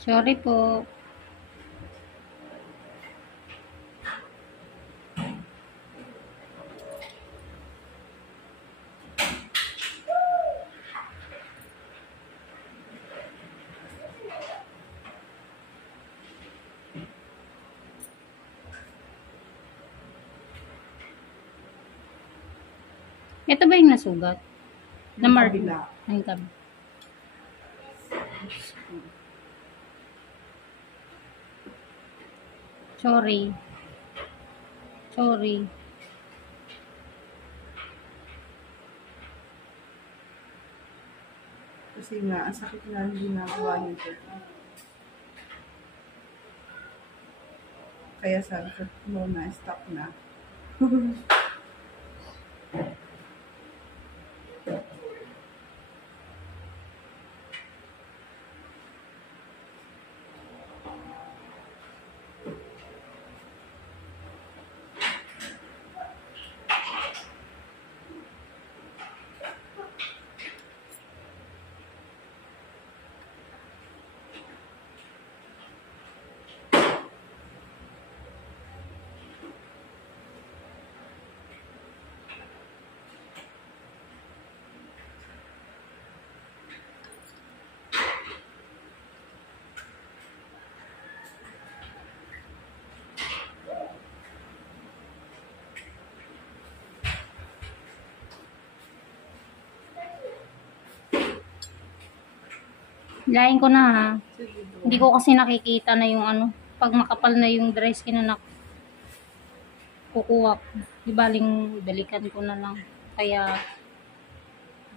Sorry po. Ito ba yung nasugat? Na mark? Ang kabila. Sorry. Sorry. Kasi nga, ang sakit na ang ginagawa nito. Kaya sabi ko, no na, stop na. Lain ko na ha. Hindi ko kasi nakikita na yung ano. Pag makapal na yung dry skin na kukuha ko. Di baling balikan ko na lang. Kaya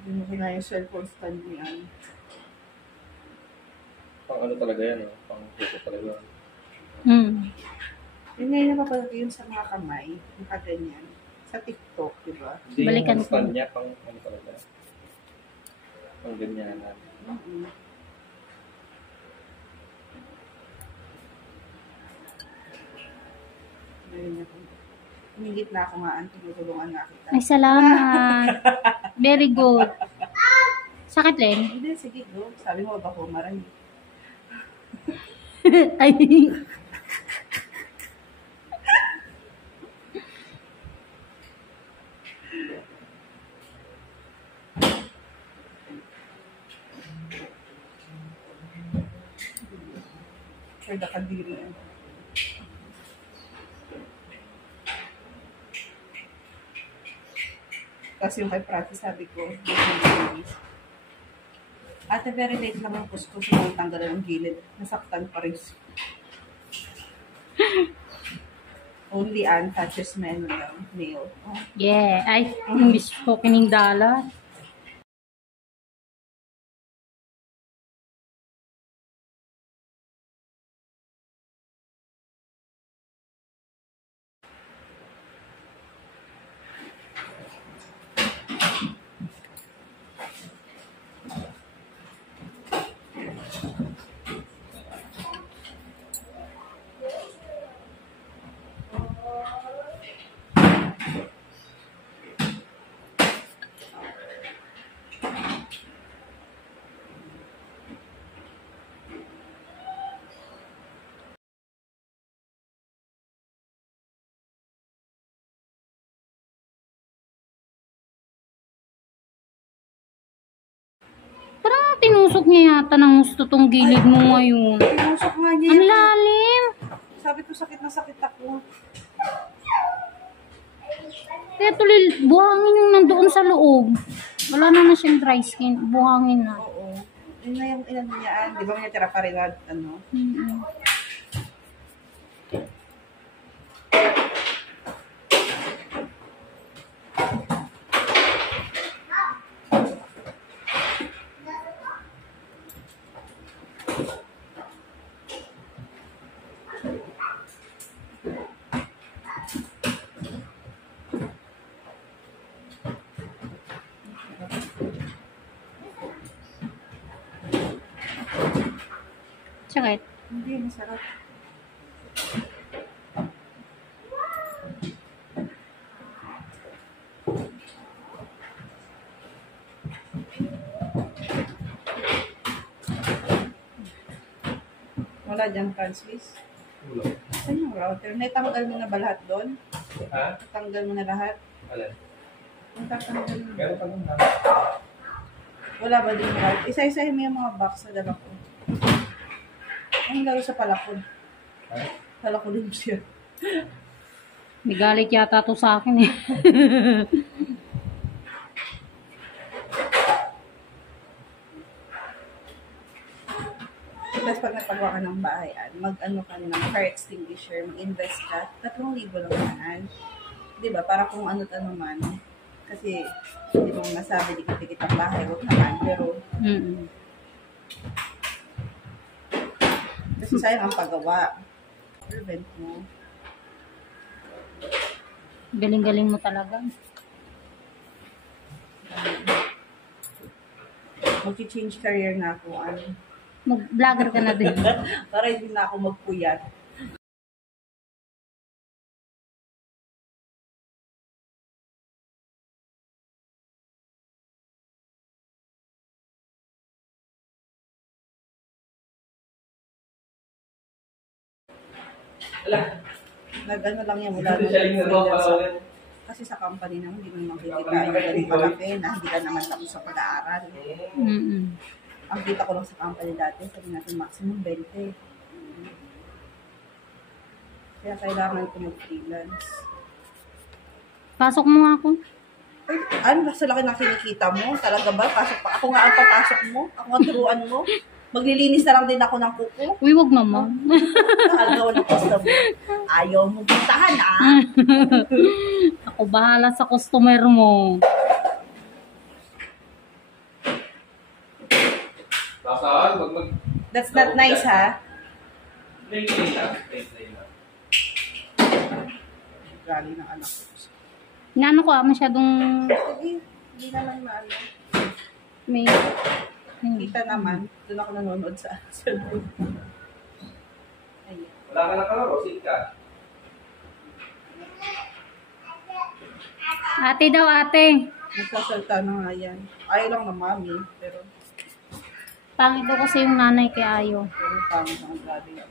Hindi mo na yung cellphone stand niyan. Pang ano talaga yan, oh. Pang photo talaga. Yun ngayon napapalagay yun sa mga kamay. Nakaganyan. Sa TikTok, di ba? Hindi Balikan yung stand niya, pang ano talaga. Pang ganyan na. Humingit na ako nga, tinutulungan nga kita. ay salamat. Very good. Sakit din? Hindi, sige, go. Sabi mo, bako marami. Ay. Sure, nakadiri yan. Kasi yung kay Prati, sabi ko, ate, very late lang ang gusto ko sa tanggalan ng gilid. Nasaktan pa rin. Only Anne touches my nail. Oh. Yeah. Ay, miss ko kining dala. Parang tinusok niya yata ng gusto tong gilid mo ngayon. Tinusok nga niya. Ang lalim. Sabi ko, sakit na sakit ako. Kaya tuloy, buhangin yung nandoon sa loob. Wala na na siyang dry skin. Buhangin na. Oo. Yun na yung inan niya. Di ba may tira pa rin na, ano? Sakit. Hindi, masarap. Wala dyan, Francis. Ulo. Saan yung router? Naitanggal mo na ba lahat doon? Ha? Natanggal mo na lahat? Alin? Natatanggal mo. Meron pa lang. Wala ba din router? Isa-isahin mo yung mga box na dala ko. Ang laro sa palakod. Ha? Palakod din siya. May galit yata to sa akin eh. Tapos pag napagawa ka ng bahay, mag-ano ka ng fire extinguisher, mag-invest ka, 3,000 lang naman. Di ba? Para kung ano't-ano man. Kasi, hindi mo masabi, dikit-dikit ang bahay, huwag naman. Pero, kasi sayang ang paggawa. Prevent mo. Galing-galing mo talaga. Mag-change career na ako. Mag-vlogger ka na din. Para hindi na ako magpuyat. Nag-ano lang yan, wala na. Kasi sa company naman, hindi mo naman kikita yung galing malaki na hindi ka naman tapos sa pag-aaral. Ang kita ko lang sa company dati, sabi natin maximum 20. Kaya kailangan ko mag-freelance. Pasok mo nga ako. Ay, ano sa laki ng kinikita mo? Talaga ba? Pasok pa. Ako nga ang papasok mo? Ako nga turuan mo? Maglilinis na lang din ako ng kuko? Uy, wag naman. Nakagawa ng customer. Ayaw mo puntahan Ako bahala sa customer mo. Saan? Mag... That's not nice, ha? Play lang. Play lang. Galing ng anak ko. Inaano ko masyadong Sige, hindi naman maano. may... Kita naman, doon ako nanonood sa cellphone. Ayan. Wala ka na kalaro, sit ka. Ate daw, ate. Nagsasalta na nga yan. Ayaw lang na mami, pero Pangit daw kasi yung nanay kay Ayo. pangit ang grabe yan.